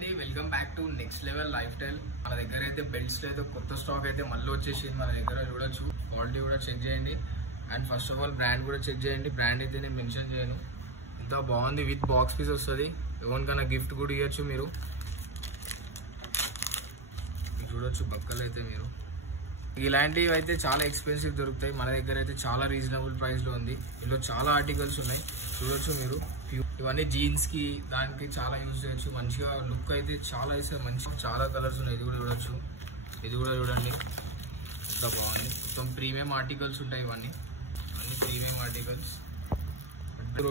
అండి, welcome back to next level life style. మన దగ్గర అయితే బెల్ట్స్ లేదు, కొత్త స్టాక్ అయితే మళ్ళీ వచ్చేసింది మన దగ్గర. చూడొచ్చు, క్వాలిటీ కూడా చెక్ చేయండి. And first of all brand కూడా చెక్ చేయండి. బ్రాండ్ అయితే నేను మెన్షన్ చేయను. ఇంత బాగుంది, విత్ బాక్స్ పీస్ వస్తుంది. ఎవరికైనా గిఫ్ట్ కూడా ఇవ్వచ్చు మీరు. చూడొచ్చు బక్కలు అయితే మీరు. ఇలాంటివి అయితే చాలా ఎక్స్పెన్సివ్ దొరుకుతాయి, మన దగ్గర అయితే చాలా రీజనబుల్ ప్రైస్ లో ఉంది. ఇందులో చాలా ఆర్టికల్స్ ఉన్నాయి, చూడొచ్చు మీరు. ఇవన్నీ జీన్స్ కి దానికి చాలా యూజ్ చేయొచ్చు. మంచిగా లుక్ అయితే చాలా ఇస్తారు, మంచిగా చాలా కలర్స్ ఉన్నాయి. ఇది కూడా చూడొచ్చు, ఇది కూడా చూడండి ఎంత బాగుంది. మొత్తం ప్రీమియం ఆర్టికల్స్ ఉంటాయి, ఇవన్నీ ప్రీమియం ఆర్టికల్స్.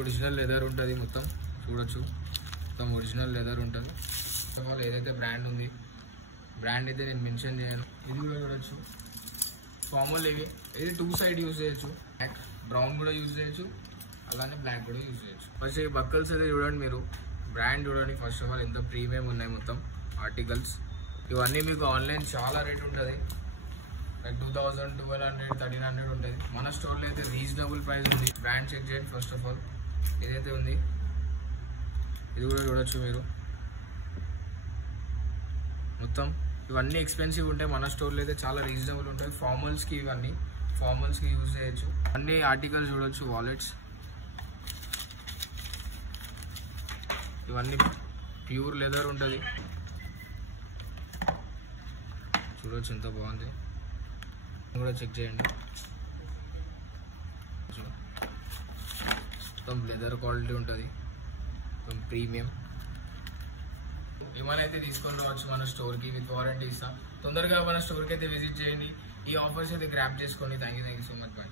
ఒరిజినల్ లెదర్ ఉంటుంది మొత్తం, చూడొచ్చు మొత్తం ఒరిజినల్ లెదర్ ఉంటుంది. ఫస్ట్ ఆఫ్ ఆల్ ఏదైతే బ్రాండ్ ఉంది, బ్రాండ్ అయితే నేను మెన్షన్ చేయను. ఇది కూడా చూడొచ్చు, ఫార్మల్ ఇవి. ఇది 2 సైడ్ యూజ్ చేయొచ్చు, బ్లాక్ బ్రౌన్ కూడా యూజ్ చేయొచ్చు, అలానే బ్లాక్ కూడా యూజ్ చేయొచ్చు. ఫస్ట్ ఈ బక్కల్స్ అయితే చూడండి మీరు, బ్రాండ్ చూడండి. ఫస్ట్ ఆఫ్ ఆల్ ఎంత ప్రీమియం ఉన్నాయి మొత్తం ఆర్టికల్స్. ఇవన్నీ మీకు ఆన్లైన్ చాలా రేట్ ఉంటుంది, లైక్ 2000, 1200, 1300 ఉంటుంది. మన స్టోర్లో అయితే రీజనబుల్ ప్రైస్ ఉంది. బ్రాండ్ చెక్ చేయండి. ఫస్ట్ ఆఫ్ ఆల్ ఏదైతే ఉంది ఇది కూడా చూడొచ్చు మీరు. మొత్తం ఇవన్నీ ఎక్స్పెన్సివ్ ఉంటాయి, మన స్టోర్లో అయితే చాలా రీజనబుల్ ఉంటాయి. ఫార్మల్స్కి ఇవన్నీ ఫార్మల్స్కి యూజ్ చేయొచ్చు. అన్ని ఆర్టికల్స్ చూడొచ్చు, వాలెట్స్ ఇవన్నీ ప్యూర్ లెదర్ ఉంటుంది. చూడొచ్చు ఎంత బాగుంది, కూడా చెక్ చేయండి. మొత్తం లెదర్ క్వాలిటీ ఉంటుంది, మొత్తం ప్రీమియం. ఏమైనా అయితే తీసుకొని రావచ్చు మన స్టోర్కి, విత్ వారంటీ ఇస్తాం. తొందరగా మన స్టోర్కి అయితే విజిట్ చేయండి. ఈ ఆఫర్స్ అయితే గ్రాప్ చేసుకోండి. Thank you so much. Bye.